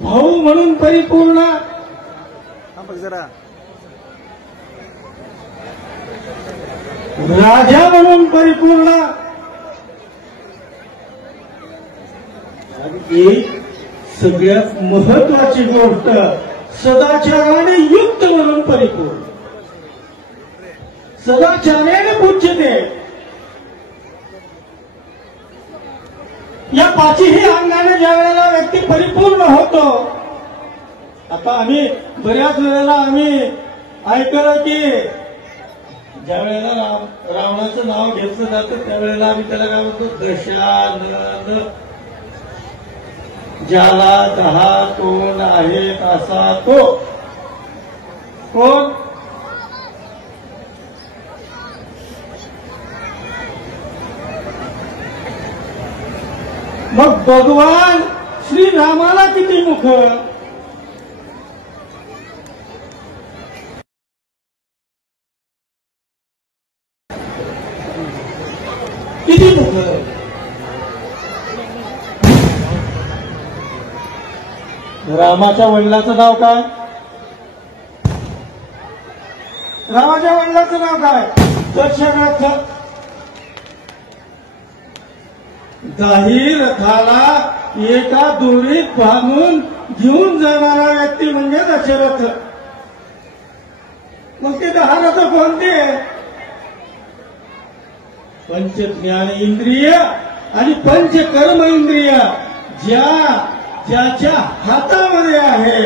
भाऊ म्हणून परिपूर्ण, राजा म्हणून परिपूर्ण आणि एक सगळ्यात महत्वाची गोष्ट सदाचाराने युक्त म्हणून परिपूर्ण. सदाचारेण पूज्यते. या पाचही अंगाने ज्या वेळेला व्यक्ती परिपूर्ण होतो. आता आम्ही बऱ्याच वेळेला आम्ही ऐकलं की ज्या वेळेला रावणाचं नाव घेतलं जातं त्यावेळेला आम्ही त्याला काय म्हणतो दशानन. ज्याला 10 तोंड आहेत असा तो कोण? मग भगवान श्रीरामाला किती मुख? किती मुख? रामाच्या वडिलाचं नाव काय? रामाच्या वडिलाचं नाव काय? दशरथ. 10 रथाला एका दोरीत बांधून घेऊन जाणारा व्यक्ती म्हणजे दशरथ. मग ते 10 रथ कोणते? पंच ज्ञान इंद्रिय आणि पंच कर्म इंद्रिय ज्याच्या हातामध्ये आहे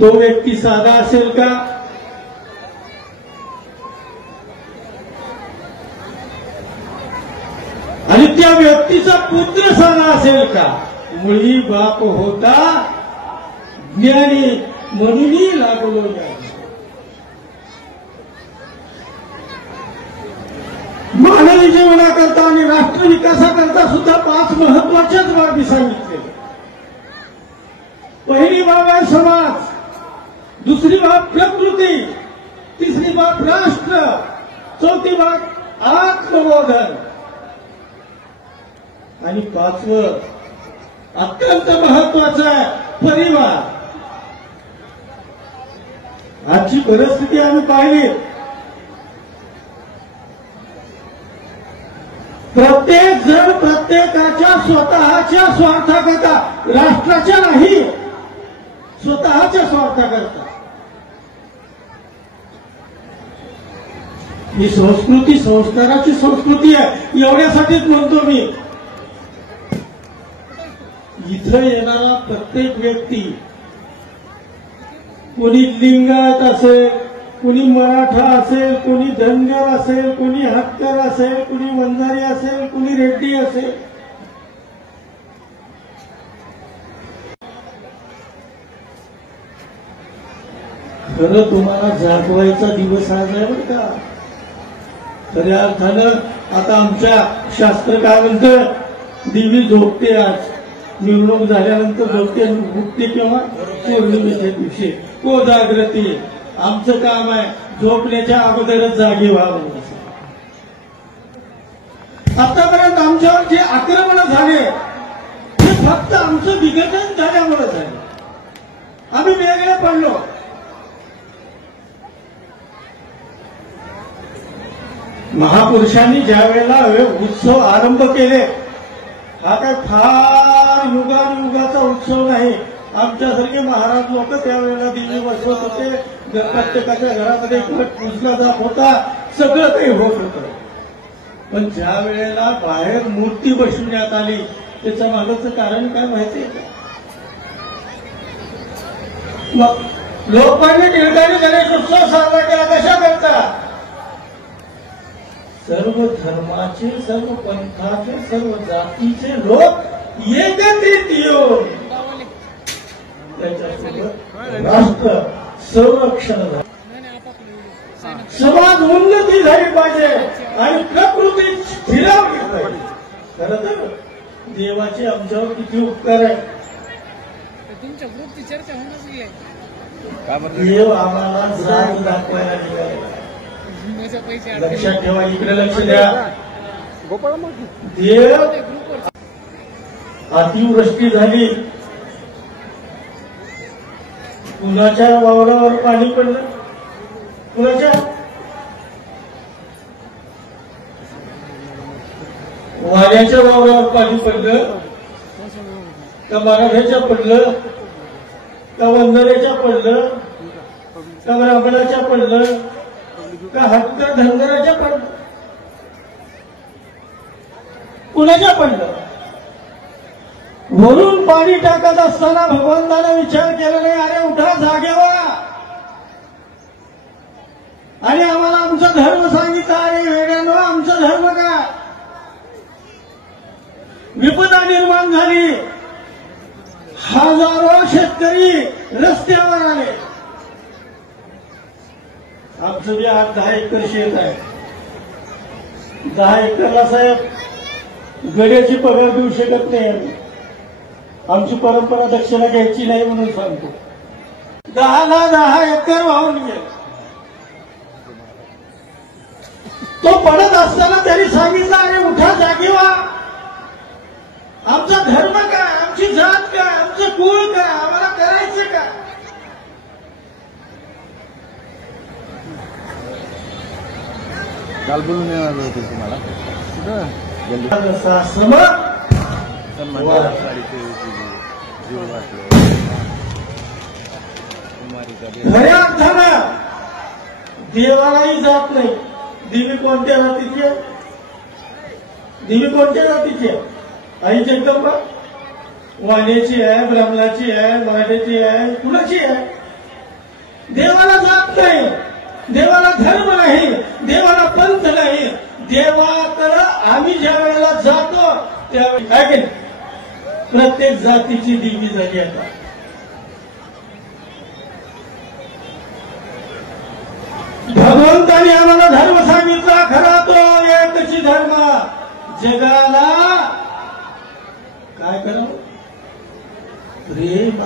तो व्यक्ती साधा असेल का? आणि त्या व्यक्तीचा पुत्र साधा असेल का? मुळी बाप होता ज्ञानी म्हणूनही लागलो नाही. मानवी जीवनाकरता आणि राष्ट्र विकासाकरता सुद्धा 5 महत्वाच्याच बाबी सांगितले. पहिली बाब आहे समाज, दुसरी बाब प्रकृती, तिसरी बाब राष्ट्र, चौथी बाब आत्मबोधन आणि 5वं अत्यंत महत्वाचं आहे परिवार. आजची परिस्थिती आम्ही पाहिली. प्रत्येक जण प्रत्येकाच्या स्वतःच्या स्वार्थाकरता, राष्ट्राच्या नाही स्वतःच्या स्वार्थाकरता. ही संस्कृती संस्काराची संस्कृती आहे. एवढ्यासाठीच म्हणतो मी इथं येणारा प्रत्येक व्यक्ती कोणी लिंगायत असेल, कोणी मराठा असेल, कोणी धनगर असेल, कोणी हक्कर असेल, कोणी वंजारी असेल, कोणी रेड्डी असेल, खरं तुम्हाला जागवायचा दिवस आज आहे बरं का. खऱ्या अर्थानं आता आमच्या शास्त्र काय म्हणतं, देवी झोपते आज, मिरवणूक झाल्यानंतर झोपते, उठते केव्हा? पौर्णिमेच्या दिवशी. कोजागृती. आमचं काम आहे झोपण्याच्या अगोदरच जागी व्हावं. आतापर्यंत आमच्यावर जे आक्रमण झाले ते फक्त आमचं विघटन झाल्यामुळे झाले. आम्ही वेगळे पडलो. महापुरुषांनी ज्या वेळेला उत्सव आरंभ केले, हा काय फार युगाचा उत्सव नाही. आमच्यासारखे महाराज लोक त्यावेळेला दिवे बसवत होते, प्रत्येकाच्या घरामध्ये घट पुजला जात होता, सगळं काही होत होतं. पण ज्या वेळेला बाहेर मूर्ती बसवण्यात आली त्याच्या मागचं कारण काय माहितीये का? लोकांनी टिळकांनी गणेशोत्सव साजरा केला कशाकरता? सर्व धर्माचे, सर्व पंथाचे, सर्व जातीचे लोक एकत्रित येऊन त्याच्यासोबत राष्ट्र संरक्षण झालं, समाज उन्नती झाली पाहिजे आणि प्रकृती स्थिरावली पाहिजे. खरं तर देवाचे आमच्यावर किती उपकार आहे. तुमच्या ग्रुपची चर्चा होणंच आहे. देव आम्हाला जाग दाखवायला निघालेला. लक्षात ठेवा, इकडे लक्ष द्या. देव अतिवृष्टी झाली, कुणाच्या वावरावर पाणी पडलं? कुणाच्या? वाऱ्याच्या वावरावर पाणी पडलं का मराठ्याच्या पडलं का वंजाऱ्याच्या पडलं का ब्राह्मणाच्या पडलं का हक्क धनगराच्या पडलं कुणाच्या पडलं वरून पाणी टाकत असताना भगवंताने विचार केला नाही अरे उठा जागेवा आणि आम्हाला आमचा धर्म सांगितला अरे वेड्यानो आमचा धर्म काय विपदा निर्माण झाली हजारो शेतकरी रस्त्यावर आले आमचं बी आज 10 एकर शेत आहे 10 एकरला साहेब गड्याची पगार देऊ शकत नाही आम्ही आमची परंपरा दक्षिणा घ्यायची नाही म्हणून सांगतो 10 एकर वाहून गेले तो पडत असताना त्यांनी सांगितलं अरे उठा जागी व्हा आमचा धर्म काय आमची जात काय आमचं कुळ काय आम्हाला करायचं काय काल बोलून येणार होते तुम्हाला खऱ्या अर्थानं देवालाही जात नाही देवी कोणत्या जातीची आहे देवी कोणत्या जातीची आहे आई जगदंबा वाण्याची आहे ब्राह्मणाची आहे मराठ्याची आहे कुणाची आहे देवाला जात नाही देवाला धर्म नाही देवाला पंथ नाही देवाकडं आम्ही ज्या वेळेला जातो त्यावेळी काय केलं प्रत्येक जातीची देवी झाली आता भगवंताने आम्हाला धर्म सांगितला खरा तो एकची धर्म जगाला काय करावं प्रेम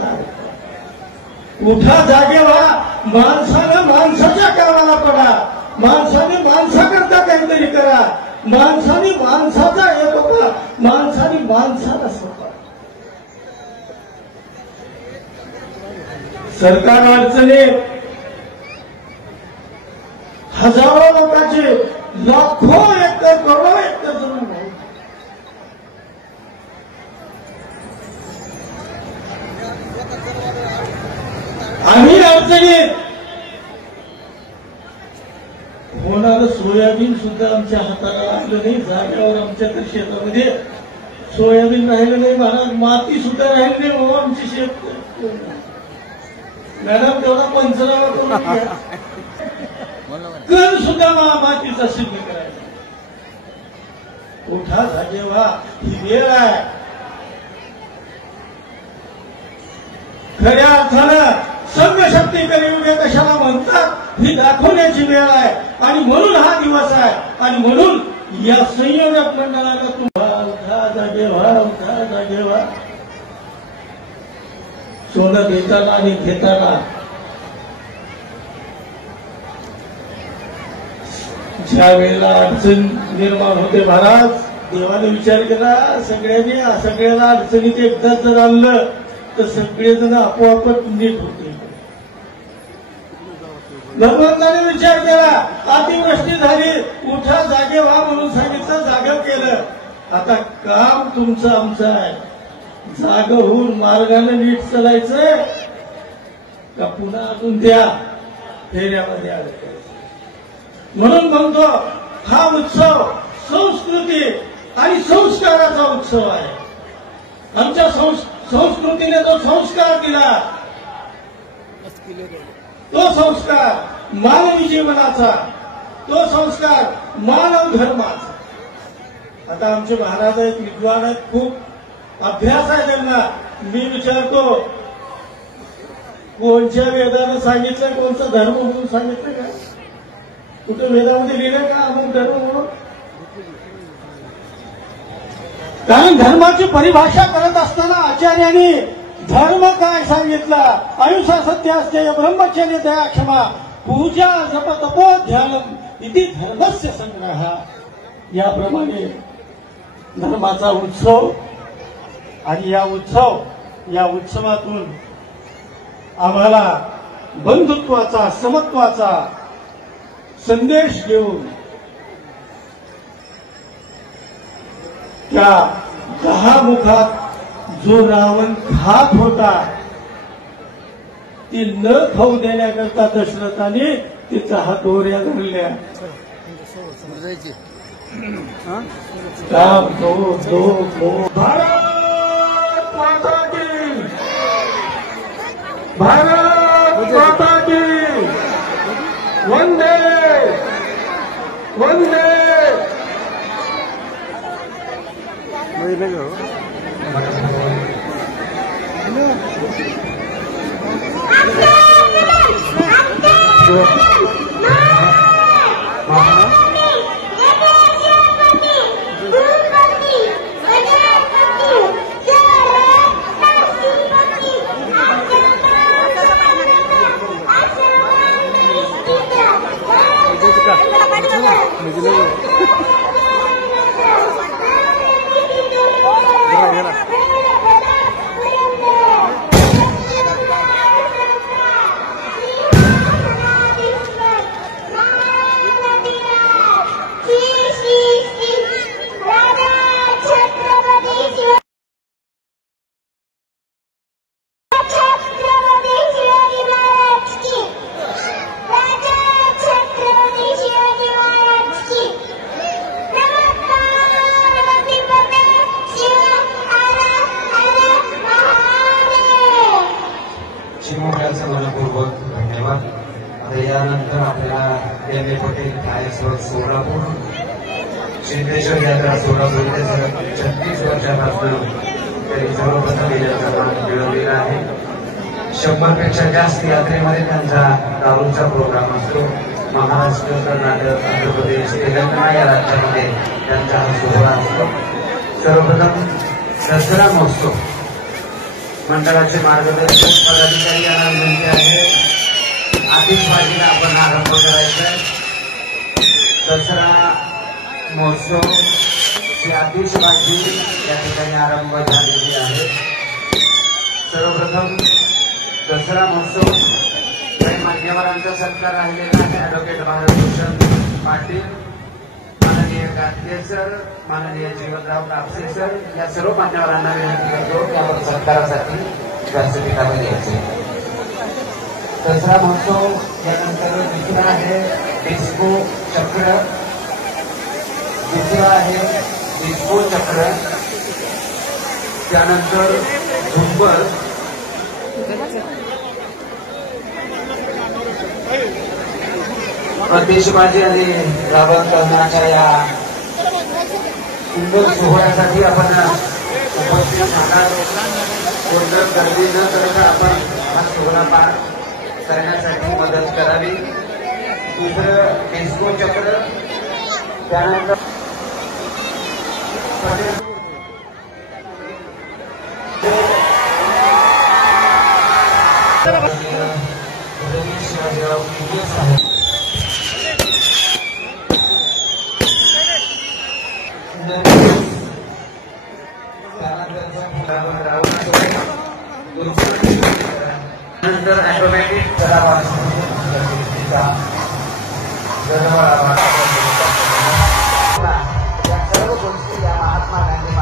उठा जागे व्हा माणसानं माणसाच्या कामाला पडा माणसाने माणसाकरता काहीतरी करा माणसाने माणसाचा एक होता माणसाने माणसाला सोपा सरकार अडचणीत हजारो लोकांचे लाखो एकर करोडो एकर जमीन आहे आम्ही अडचणीत होणारं सोयाबीन सुद्धा आमच्या हाताला लागलं नाही जाग्यावर आमच्या तर शेतामध्ये सोयाबीन राहिलं नाही महाराज माती सुद्धा राहिली नाही बाबा आमची शेत मॅडम तेवढा पंचनामा करून घ्या कर सुद्धा मातीचा सिद्ध करायचा उठा जागे व्हा ही वेळ आहे खऱ्या अर्थानं सर्वशक्ती कलियुगे कशाला म्हणतात ही दाखवण्याची वेळ आहे आणि म्हणून हा दिवस आहे आणि म्हणून या संयोजक मंडळाला तुम्हाला उठा जागे व्हा सोनं देताना आणि घेताना ज्या वेळेला अडचण निर्माण होते महाराज देवाने विचार केला सगळ्याला अडचणीत एकदाच जर आणलं तर सगळेजण आपोआपच नीट होते भगवंताने विचार केला अतिवृष्टी झाली उठा जागे व्हा म्हणून सांगितलं जागं केलं आता काम तुमचं आमचं आहे जाग होऊन मार्गाने नीट चालायचंय का पुन्हा अजून त्या फेऱ्यामध्ये अडकायचं म्हणून म्हणतो हा उत्सव संस्कृती आणि संस्काराचा उत्सव आहे आमच्या संस्कृतीने जो संस्कार दिला तो संस्कार मानवी जीवनाचा तो संस्कार मानव धर्माचा आता आमचे महाराज आहेत विद्वान आहेत खूप अभ्यास आहे त्यांना मी विचारतो कोणत्या वेदानं सांगितलं कोणता धर्म म्हणून सांगितलं का कुठं वेदामध्ये लिहिलं का अमुक धर्म म्हणून कारण धर्माची परिभाषा करत असताना आचार्यांनी धर्म काय सांगितला अहिंसा सत्य अस्तेय ब्रह्मचर्य दया क्षमा पूजा जप तपो ध्यानम इति धर्मस्य संग्रह याप्रमाणे धर्माचा उत्सव आणि या उत्सवातून आम्हाला बंधुत्वाचा समत्वाचा संदेश घेऊन त्या 10 मुखात जो रावण खात होता ती न खाऊ देण्याकरता दशरथाने तिचा हातोऱ्या धरल्या. काम दो भारत माता की, भारत माता की, वंदे वंदे. मनपूर्वक धन्यवाद. आता यानंतर आपल्याला एम ए पटेल छायास्वत सोलापूर सिद्धेश्वर यात्रा सोलापूर 36 वर्षापासून त्यांनी सर्वप्रथम यात्रा मिळवलेला आहे. 100 पेक्षा जास्त यात्रेमध्ये त्यांचा दारूचा प्रोग्राम असतो. महाराष्ट्र, कर्नाटक, आंध्र प्रदेश, तेलंगणा या राज्यामध्ये त्यांचा हा सोहळा असतो. सर्वप्रथम दसरा महोत्सव मंडळाचे मार्गदर्शक पदाधिकारी यांना विनंती आहे, आतिषबाजीला आपण आरंभ करायचा. दसरा महोत्सव ची आतिषबाजी या ठिकाणी आरंभ झालेली आहे. सर्वप्रथम दसरा महोत्सव काही मान्यवरांचा सत्कार राहिलेला आहे. ॲडव्होकेट भारतभूषण पाटील, माननीय गाडगे सर, माननीय जीवनराव कापसे सर या सर्व मान्यवरांना विनंती करतो त्यावर सत्कारासाठी व्यासपीठावर यायचे. दसरा महोत्सव यानंतर दुसरा आहे डिस्को चक्र, दुसरा आहे डिस्को चक्र, त्यानंतर झुंबर, आतिषबाजी आणि रावण करण्याच्या या सुंदर सोहळ्यासाठी आपण उपस्थित झाला. कोणतं गर्दी न करता आपण हा सोहळा पार करण्यासाठी मदत करावी. दुसरं डिस्को चक्र, त्यानंतर शिवाजीराव साहेब, नंतर ऑटोमॅटिक या सर्व गोष्टी या महात्मा गांधी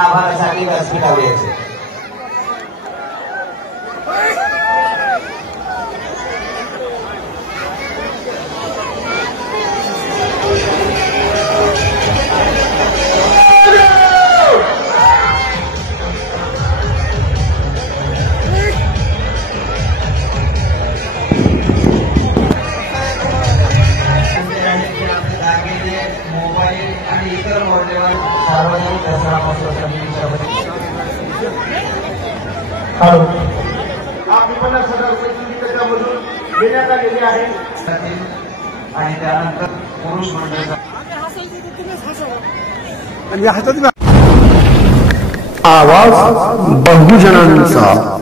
आभारासाठी व्यासपीठावर यायचे. सार्वजनिक दसरा महोत्सव समितीच्या वतीने आपली 50,000 रुपये त्याच्यामधून देण्यात आलेली आहे आणि त्यानंतर पुरुष मंडळ आवाज बहुजनांचा